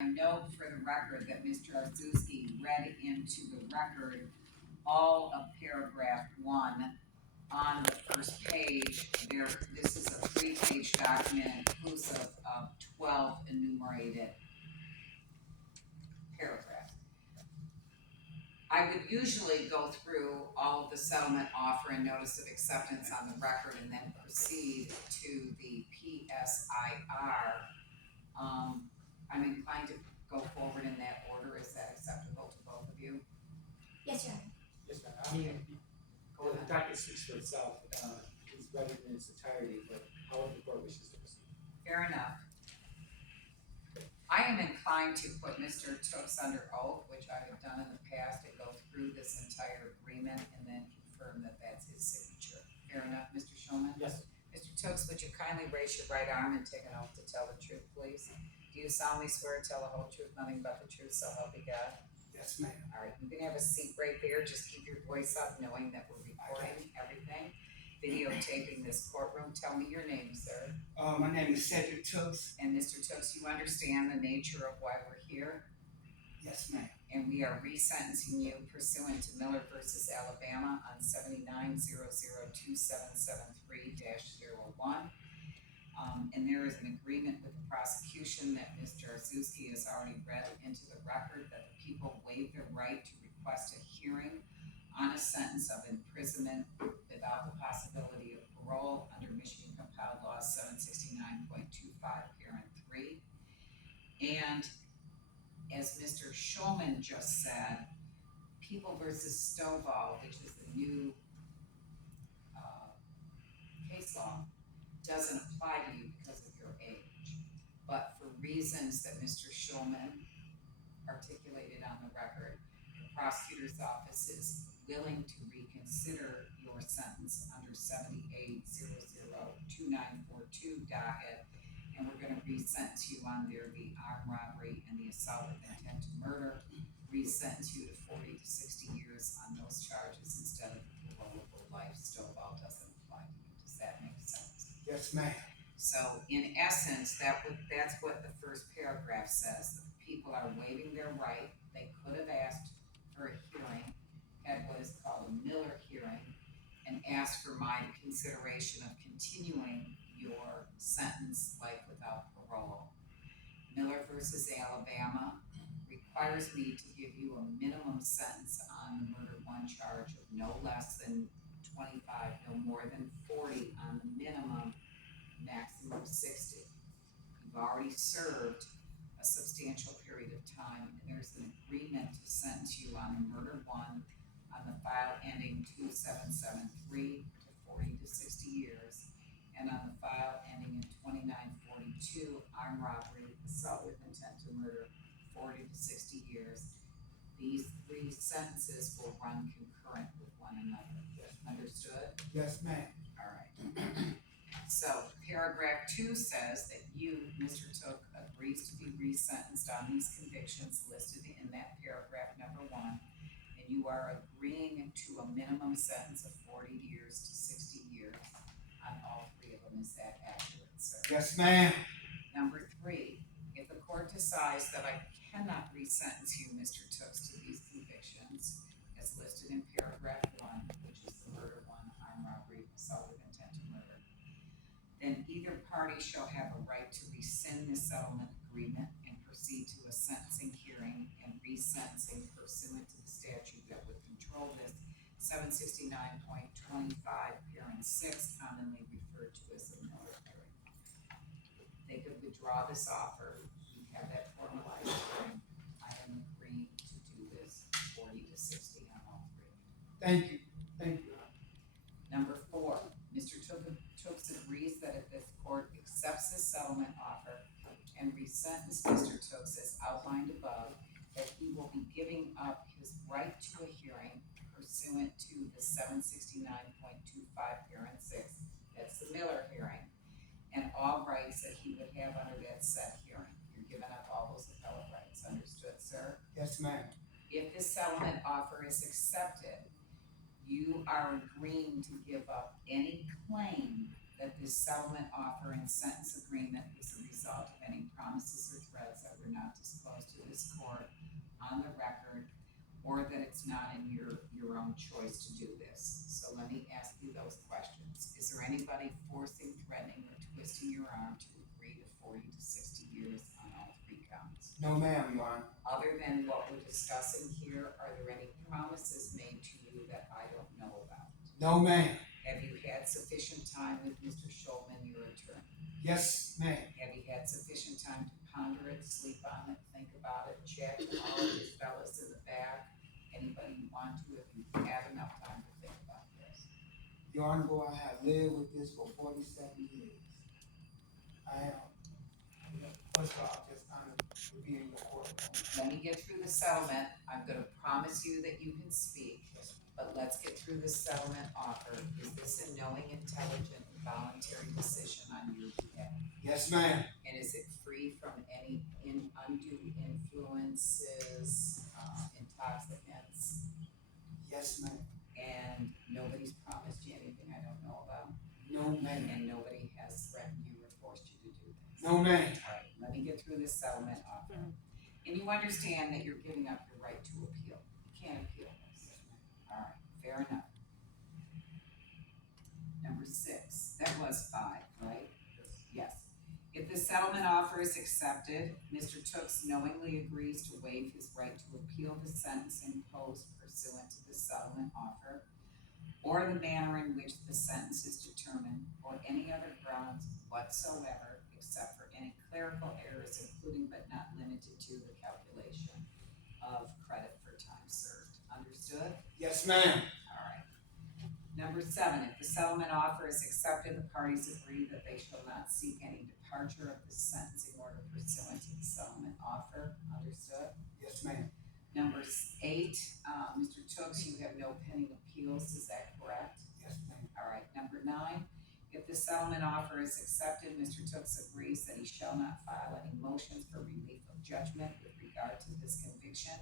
I know for the record that Mr. Arzuski read into the record all of paragraph one on the first page. This is a 3-page document inclusive of 12 enumerated paragraphs. I would usually go through all of the settlement offer and notice of acceptance on the record and then proceed to the PSIR. I'm inclined to go forward in that order. Is that acceptable to both of you? Yes, Your Honor. Yes, ma'am. I mean, the docket speaks for itself. It's read in its entirety, but however the court wishes to proceed. Fair enough. I am inclined to put Mr. Tooks under oath, which I have done in the past, and go through this entire agreement and then confirm that that's his signature. Fair enough, Mr. Shulman? Yes. Mr. Tooks, would you kindly raise your right arm and take an oath to tell the truth, please? Do you solemnly swear to tell the whole truth, nothing but the truth, so help you God? Yes, ma'am. All right, you can have a seat right there. Just keep your voice up, knowing that we're recording everything, videotaping this courtroom. Tell me your name, sir. My name is Cedric. And Mr. Tooks, you understand the nature of why we're here? Yes, ma'am. And we are resentencing you pursuant to Miller versus Alabama on 79002773-01. And there is an agreement with the prosecution that Mr. Arzuski has already read into the record that the people waive their right to request a hearing on a sentence of imprisonment without the possibility of parole under Michigan Compiled Law 769.25, parent 3. And as Mr. Shulman just said, People versus Stovall, which is the new case law, doesn't apply to you because of your age. But for reasons that Mr. Shulman articulated on the record, the prosecutor's office is willing to reconsider your sentence under 78002942 docket, and we're gonna resentence you under the armed robbery and the assault with intent to murder, resentence you to 40 to 60 years on those charges instead of the parolable life. Stovall doesn't apply to you. Does that make sense? Yes, ma'am. So in essence, that's what the first paragraph says. The people are waiving their right. They could have asked for a hearing, had what is called a Miller hearing, and asked for my consideration of continuing your sentence life without parole. Miller versus Alabama requires me to give you a minimum sentence on the murder one charge of no less than 25, no more than 40 on the minimum, maximum 60. You've already served a substantial period of time, and there's an agreement to sentence you on the murder one on the file ending 2773 to 40 to 60 years, and on the file ending in 2942, armed robbery, assault with intent to murder, 40 to 60 years. These three sentences will run concurrent with one another. Understood? Yes, ma'am. All right. So paragraph 2 says that you, Mr. Took, agrees to be resentenced on these convictions listed in that paragraph number 1, and you are agreeing to a minimum sentence of 40 years to 60 years on all three of them. Is that accurate, sir? Yes, ma'am. Number 3, if the court decides that I cannot resentence you, Mr. Tooks, to these convictions as listed in paragraph 1, which is the murder one, armed robbery, assault with intent to murder, then either party shall have a right to rescind the settlement agreement and proceed to a sentencing hearing and resentencing pursuant to the statute that would control this 769.25, parent 6, commonly referred to as the Miller hearing. They could withdraw this offer. We have that formalized hearing. I am agreeing to do this 40 to 60 on all three. Thank you. Thank you. Number 4, Mr. Tooks agrees that if this court accepts this settlement offer and resentence Mr. Tooks as outlined above, that he will be giving up his right to a hearing pursuant to the 769.25, parent 6, that's the Miller hearing, and all rights that he would have under that set hearing. You're giving up all those appellate rights. Understood, sir? Yes, ma'am. If this settlement offer is accepted, you are agreeing to give up any claim that this settlement offer and sentence agreement was the result of any promises or threats that were not disclosed to this court on the record, or that it's not in your own choice to do this. So let me ask you those questions. Is there anybody forcing, threatening, or twisting your arm to agree to 40 to 60 years on all three counts? No, ma'am, Your Honor. Other than what we're discussing here, are there any promises made to you that I don't know about? No, ma'am. Have you had sufficient time with Mr. Schulman, your attorney? Yes, ma'am. Have you had sufficient time to ponder it, sleep on it, think about it, check all of these fellas in the back? Anybody you want to, if you have enough time to think about this? Your Honor, I have lived with this for 47 years. I am, first of all, just kind of reviewing the court. Let me get through the settlement. I'm gonna promise you that you can speak, but let's get through the settlement offer. Is this a knowing, intelligent, and voluntary decision on your behalf? Yes, ma'am. And is it free from any undue influences, intoxicants? Yes, ma'am. And nobody's promised you anything I don't know about? No, ma'am. And nobody has threatened you or forced you to do this? No, ma'am. Alright, let me get through this settlement offer. And you understand that you're giving up your right to appeal. You can't appeal this. Alright, fair enough. Number 6, that was 5, right? Yes. If the settlement offer is accepted, Mr. Tooks knowingly agrees to waive his right to appeal the sentence imposed pursuant to the settlement offer, or the manner in which the sentence is determined, or any other grounds whatsoever, except for any clerical errors, including but not limited to the calculation of credit for time served. Understood? Yes, ma'am. Alright. Number 7, if the settlement offer is accepted, the parties agree that they shall not seek any departure of the sentencing order pursuant to the settlement offer. Understood? Yes, ma'am. Number 8, Mr. Tooks, you have no pending appeals, is that correct? Yes, ma'am. Alright, number 9, if the settlement offer is accepted, Mr. Tooks agrees that he shall not file any motions for relief of judgment with regard to his conviction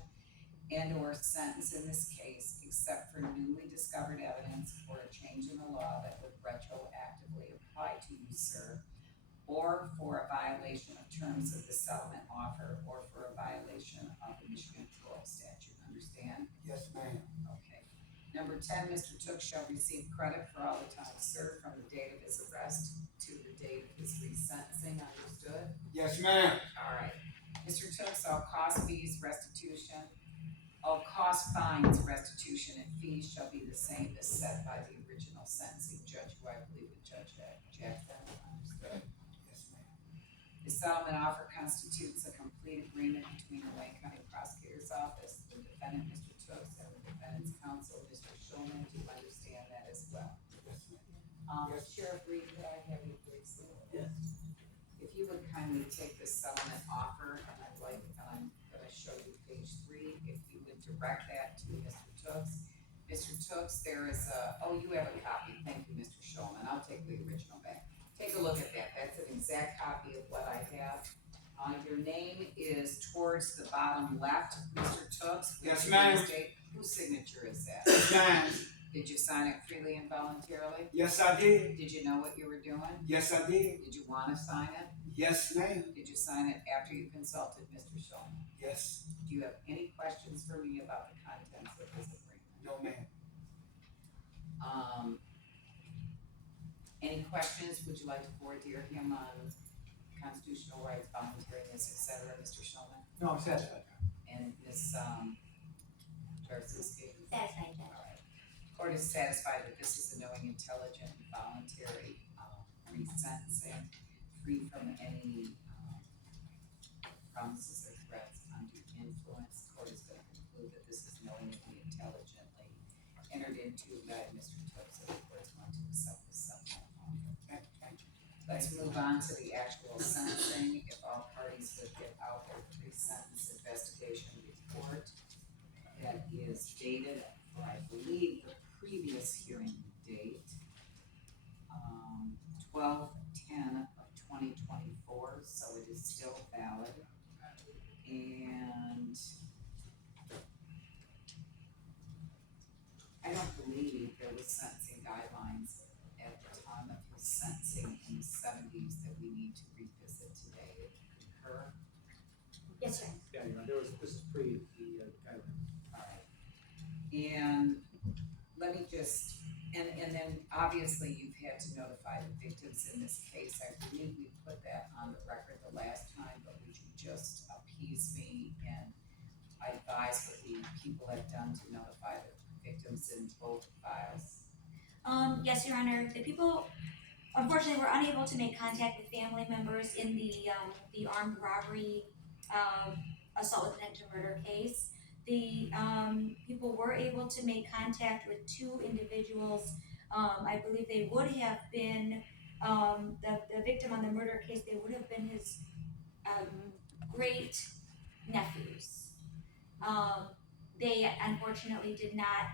and or sentence in this case, except for newly discovered evidence or a change in the law that would retroactively apply to you, sir, or for a violation of terms of the settlement offer, or for a violation of the Michigan parole statute. Understand? Yes, ma'am. Okay. Number 10, Mr. Tooks shall receive credit for all the time served from the date of his arrest to the date of his resentencing. Understood? Yes, ma'am. Alright. Mr. Tooks, all cost, fees, restitution, all cost, fines, restitution, and fees shall be the same as set by the original sentencing judge, who I believe was Judge Jackson. Understood? Yes, ma'am. The settlement offer constitutes a complete agreement between the Wayne County Prosecutor's Office, the defendant, Mr. Tooks, and the defendant's counsel, Mr. Schulman, to understand that as well. Yes, ma'am. Yes. Sheriff Reed, could I have you please? Yes. If you would kindly take this settlement offer, and I'd like, I'm gonna show you page 3, if you would direct that to Mr. Tooks. Mr. Tooks, there is you have a copy, thank you, Mr. Schulman, I'll take the original back. Take a look at that, that's an exact copy of what I have. Your name is towards the bottom left, Mr. Tooks. with Yes, your ma'am. state- Whose signature is that? Yes, ma'am. Did you sign it freely and voluntarily? Yes, I did. Did you know what you were doing? Yes, I did. Did you wanna sign it? Yes, ma'am. Did you sign it after you consulted Mr. Schulman? Yes. Do you have any questions for me about the contents of this agreement? No, ma'am. Any questions, would you like to forward to him on constitutional rights, voluntariness, et cetera, Mr. Schulman? No, I'm satisfied. And Ms. Jarzinski? Satisfied, Judge. Alright. Court is satisfied that this is a knowing, intelligent, and voluntary, resentencing, free from any, promises or threats, undue influence. Court is gonna conclude that this is knowingly, intelligently entered into by Mr. Tooks, and the court's going to accept this settlement offer. Thank you. Let's move on to the actual sentencing. If all parties would get out their pre-sentence investigation report that is dated for, I believe, the previous hearing date, 12/10/2024, so it is still valid. And I don't believe there was sentencing guidelines at the time of his sentencing. this is pre the guideline. Alright. And let me just, and then obviously you've had to notify the victims in this case. I believe we put that on the record the last time, but would you just appease me and advise what the people have done to notify the victims in both files? Yes, Your Honor, the people, unfortunately, were unable to make contact with family members in the armed robbery, assault with intent to murder case. The, people were able to make contact with two individuals. I believe they would have been, the victim on the murder case, they would have been his, great nephews. They unfortunately did not,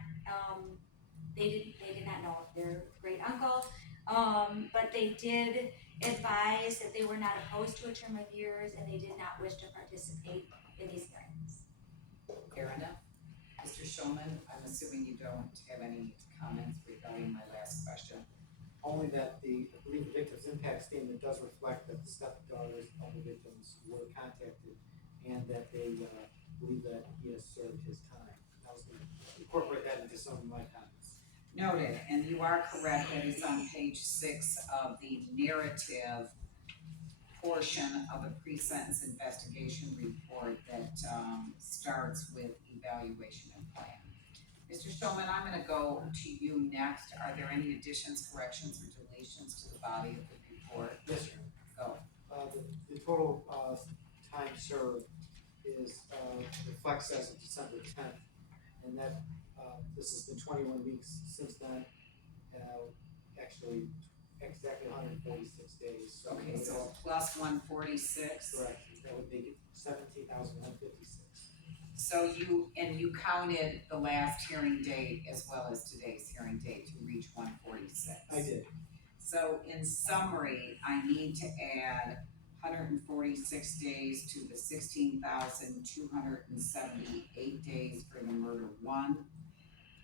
they did not know of their great uncle, but they did advise that they were not opposed to a term of years and they did not wish to participate in these hearings. Fair enough. Mr. Schulman, I'm assuming you don't have any comments regarding my last question. Only that I believe the victim's impact statement does reflect that the stepdaughters of the victims were contacted and that they believe that he has served his time. I was gonna incorporate that into some of my comments. Noted, and you are correct, that is on page 6 of the narrative portion of a pre-sentence investigation report that starts with evaluation and plan. Mr. Shulman, I'm gonna go to you next. Are there any additions, corrections, or deletions to the body of the report? Yes, sir. Go. The total time served is reflects as of December 10th, and that this has been 21 weeks since then. Actually, exactly 146 days. So Okay, so plus 146. correct. That would make it 17,156. So you counted the last hearing date as well as today's hearing date to reach 146. I did. So in summary, I need to add 146 days to the 16,278 days for the murder one.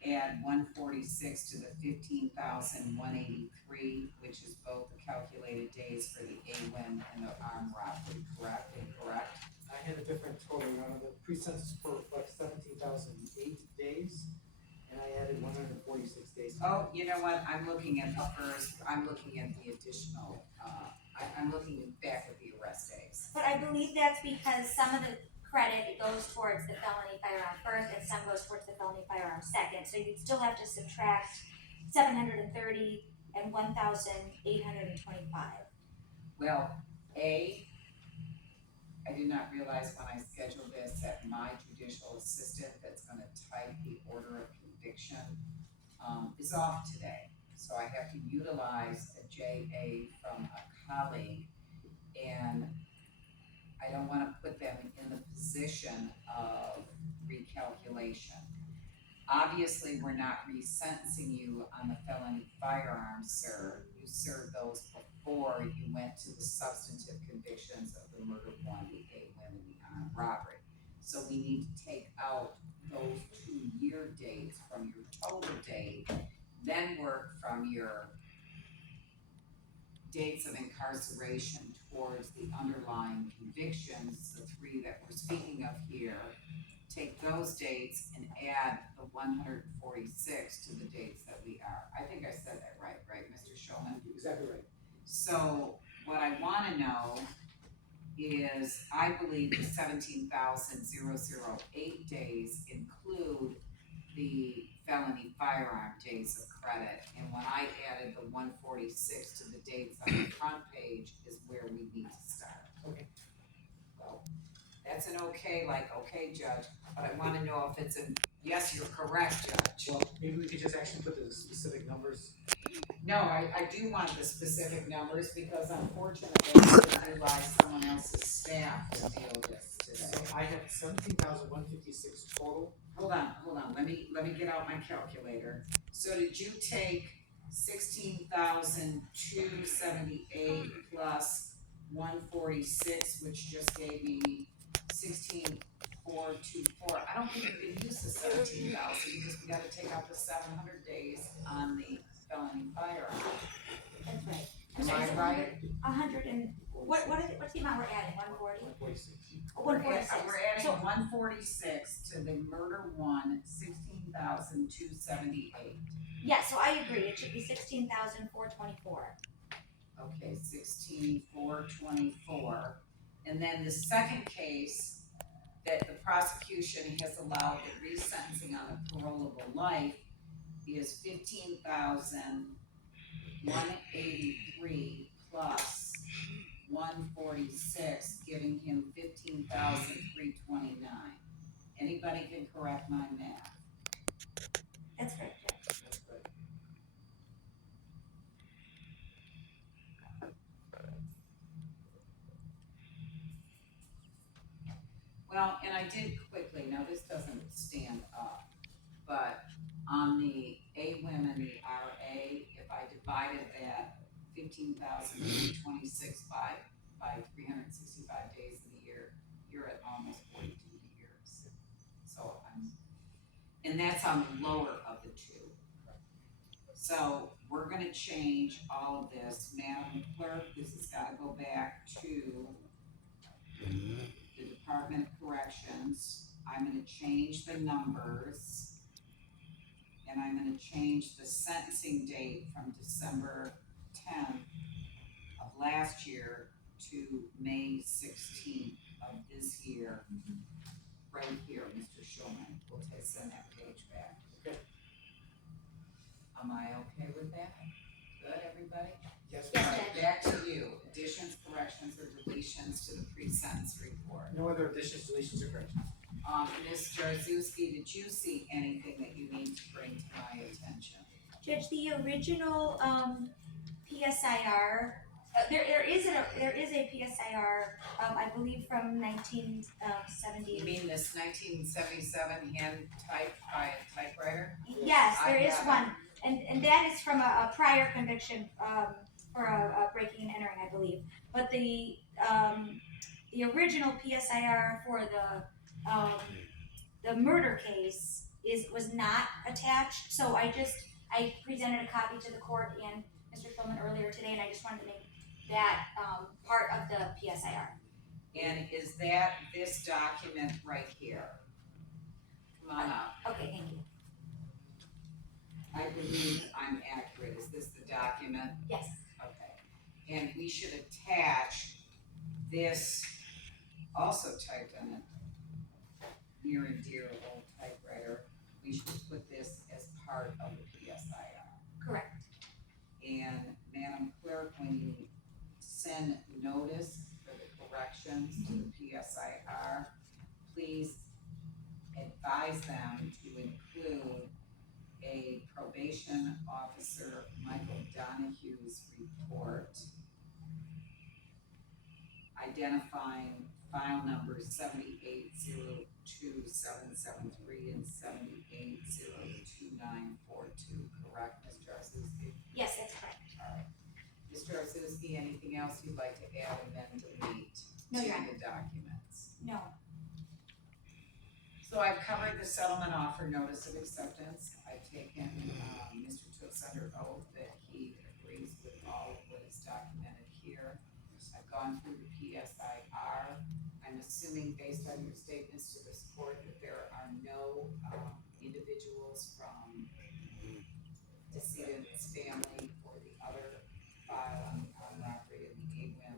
Add 146 to the 15,183, which is both the calculated days for the AWIN and the armed robbery, correct? Incorrect? I had a different total, Your Honor. The pre-sentence report reflects 17,008 days, and I added 146 days. Oh, you know what, I'm looking at the additional, I'm looking back at the arrest days. But I believe that's because some of the credit goes towards the felony firearm first and some goes towards the felony firearm second. So you'd still have to subtract 730 and 1,825. Well, I did not realize when I scheduled this that my judicial assistant that's gonna type the order of conviction, is off today. So I have to utilize a JA from a colleague, and I don't wanna put them in the position of recalculation. Obviously, we're not resentencing you on the felony firearms, sir. You served those before you went to the substantive convictions of the murder one, the AWIN, and the armed robbery. So we need to take out those 2-year dates from your total date, then work from your dates of incarceration towards the underlying convictions, the 3 that we're speaking of here. Take those dates and add the 146 to the dates that we are. I think I said that right, Mr. Shulman? Exactly right. So what I wanna know is, I believe the 17,008 days include the felony firearm days of credit. And when I added the 146 to the dates on the front page is where we need to start. Okay. Well, that's an okay, Judge, but I wanna know if it's yes, you're correct, Judge. Well, maybe we could just actually put the specific numbers. No, I do want the specific numbers because unfortunately I have to utilize someone else's staff to deal with this today. So I have 17,156 total. Hold on, let me get out my calculator. So did you take 16,278 plus 146, which just gave me 16,424? I don't think we can use the 17,000 because we gotta take out the 700 days on the felony firearm. That's right. So sorry, is it right? 100 and, what's the amount we're adding, 140? 146. One forty-six. We're adding 146 to the murder one, 16,278. Yeah, so I agree, it should be 16,424. Okay, 16,424. And then the second case that the prosecution has allowed the resentencing on a parolable life is 15,183 plus 146, giving him 15,329. Anybody can correct my math? That's correct, yeah. That's right. Well, and I did quickly, now this doesn't stand up, but on the AWIM and the RA, if I divided that 15,326 by 365 days in the year, you're at almost 42 years. So and that's on the lower of the two. So we're gonna change all of this. Madam Clerk, this has gotta go back to the Department of Corrections. I'm gonna change the numbers. And I'm gonna change the sentencing date from December 10th of last year to May 16th of this year. Right here, Mr. Schulman, we'll send that page back. Okay. Am I okay with that? Good, everybody? Yes, Yes, All ma'am. right, Judge. back to you. Additions, corrections, or deletions to the pre-sentence report. No other additions, deletions, or corrections? Ms. Jarzewski, did you see anything that you need to bring to my attention? Judge, the original PSIR, there is a PSIR, I believe from 1970. You mean this 1977 hand typed by a typewriter? Yes, I there is have it. one, and that is from a prior conviction for a breaking and entering, I believe. But the original PSIR for the murder case was not attached. So I presented a copy to the court and Mr. Schulman earlier today, and I just wanted to make that part of the PSIR. And is that this document right here? Come on up. Okay, thank you. I believe I'm accurate. Is this the document? Yes. Okay. And we should attach this, also typed on a near and dear old typewriter. We should put this as part of the PSIR. Correct. And Madam Clerk, when you send notice for the corrections to the PSIR, please advise them to include a probation officer, Michael Donahue's report identifying file numbers 7802-773 and 7802-2942, correct, Ms. Jarzewski? Yes, that's correct. Alright. Ms. Jarzewski, anything else you'd like to add, amend, delete No, to Your Honor. the documents? No. So I've covered the settlement offer notice of acceptance. I've taken, Mr. Tooks under oath that he agrees with all of what is documented here. I've gone through the PSIR. I'm assuming based on your statements to this court that there are no, individuals from decedent's family or the other file on the armed robbery and the AWIM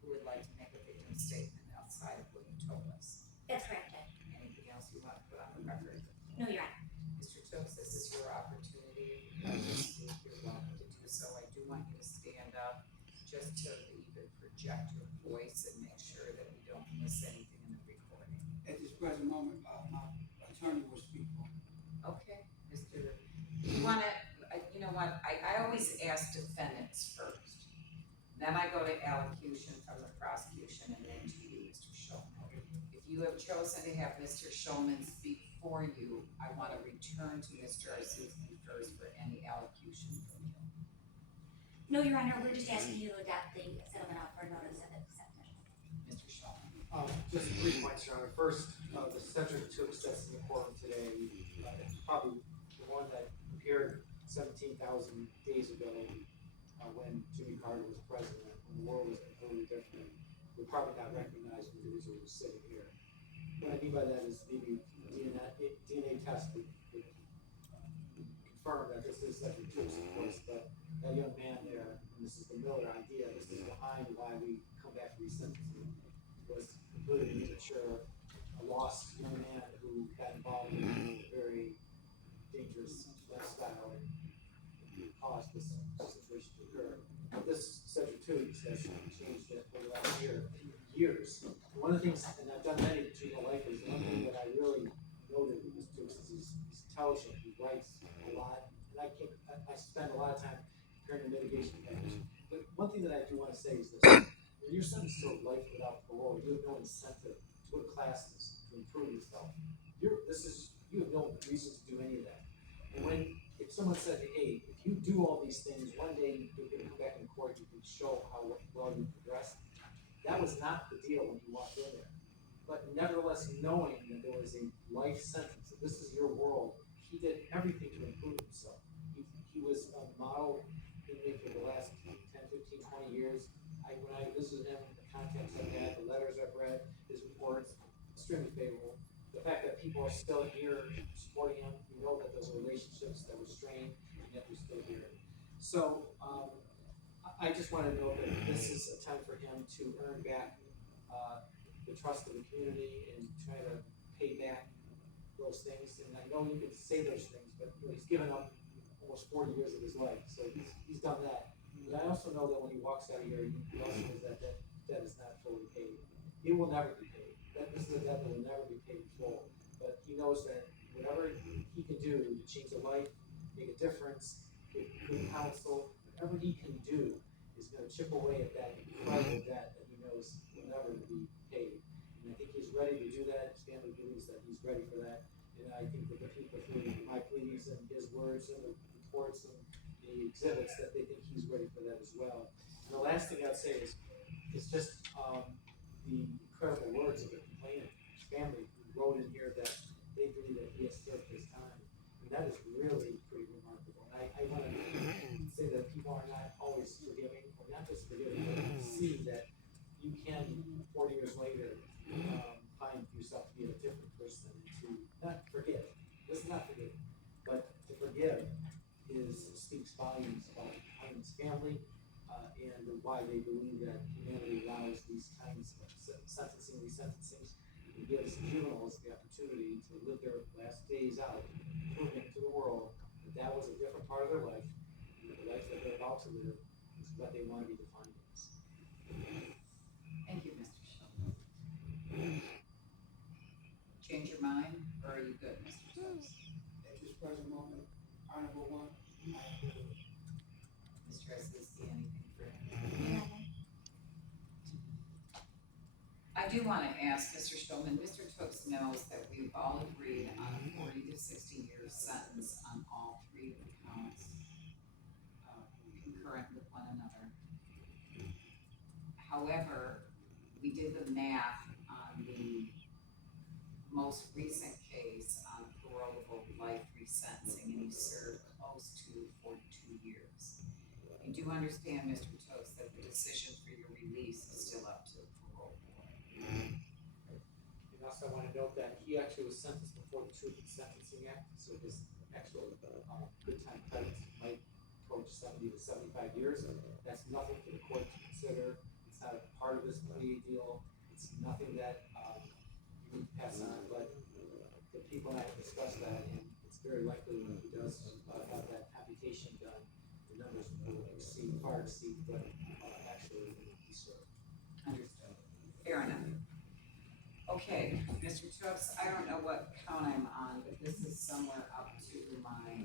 who would like to make a victim statement outside of what you told us. That's correct, Judge. Anything else you want to put on the record? No, Your Honor. Mr. Tooks, this is your opportunity. If you'd like to speak, you're welcome to do so. I do want you to stand up just to even project your voice and make sure that we don't miss anything in the recording. At this present moment, my attorney will speak for me. Okay, you wanna, you know what, I always ask defendants first. Then I go to allocution from the prosecution and then to you, Mr. Schulman. If you have chosen to have Mr. Schulman speak for you, I wanna return to Mr. Jarzewski first for any allocution from you. No, Your Honor, we're just asking you to adopt the settlement offer notice of acceptance. Mr. Schulman. Just 3 points, Your Honor. First, the Cedric Tooks that's in the courtroom today, probably the one that appeared 17,000 days ago, when Jimmy Carter was president, when the world was completely different. We're probably not recognized when the individual was sitting here. What I mean by that is maybe DNA test would confirm that this is Cedric Toops, of course, but that young man there, and this is the Miller idea, this is behind why we come back to resentencing, was completely immature, a lost young man who got involved in a very dangerous lifestyle and caused this situation to occur. But this Cedric Toops has changed it over the last years. And one of the things, and I've done many juvenile life, is one thing that I really noted with Mr. Toops is he's intelligent, he writes a lot, and I spend a lot of time preparing the mitigation package. But one thing that I do want to say is this: when you're sentenced to life without parole, you have no incentive to go to classes to improve yourself. You have no reason to do any of that. And if someone said, hey, if you do all these things, one day you're going to come back in court, you can show how well you progressed. That was not the deal when you walked in there. But nevertheless, knowing that there was a life sentence, that this is your world, he did everything to improve himself. He was a model inmate for the last 10, 15, 20 years. When I visited him, the contacts I've had, the letters I've read, his reports, extremely favorable. The fact that people are still here supporting him, we know that those relationships that were strained, and yet they're still here. So I just want to know that this is a time for him to earn back the trust of the community and try to pay back those things. And I know you can say those things, but he's given up almost 40 years of his life, so he's done that. But I also know that when he walks out of here, he also knows that debt is not fully paid. It will never be paid. This is a debt that will never be paid in full. But he knows that whatever he can do to change a life, make a difference, get good counsel, whatever he can do is going to chip away at that incredible debt that he knows will never be paid. And I think he's ready to do that. His family believes that he's ready for that. And I think that the people through my pleadings and his words and the reports and the exhibits, that they think he's ready for that as well. And the last thing I'd say is just the incredible words of the complainant, his family, who wrote in here that they believe that he has served his time. And that is really pretty remarkable. And I want to say that people are not always forgiving, or not just forgiving, but see that you can, 40 years later, find yourself to be a different person, to not forget. Let's not forget, but to forgive speaks volumes about Hyman's family and why they believe that humanity allows these kinds of sentencing, resentencing, and gives juveniles the opportunity to live their last days out, proving to the world that that was a different part of their life, and that the life that they're about to live is what they want to be defined as. Thank you, Mr. Schultz. Change your mind, or are you good, Mr. Schultz? At this present moment, Honorable One, I agree. Mr. Estes, anything for him? I do want to ask Mr. Schulman, Mr. Tooks knows that we've all agreed on a 40 to 60 year sentence on all three of the counts, concurrent with one another. However, we did the math on the most recent case on parolable life resentencing, and he served close to 42 years. You do understand, Mr. Tooks, that the decision for your release is still up to the parole board. And also I want to note that he actually was sentenced before the Truth in Sentencing Act, so his actual good time credits might approach 70 to 75 years. That's nothing for the court to consider. It's not a part of this plea deal. It's nothing that you need to pass on, but the people and I have discussed that, and it's very likely when he does have that computation done, the numbers will far exceed what actually he served. Understood. Fair enough. Okay, Mr. Tooks, I don't know what count I'm on, but this is somewhere up to my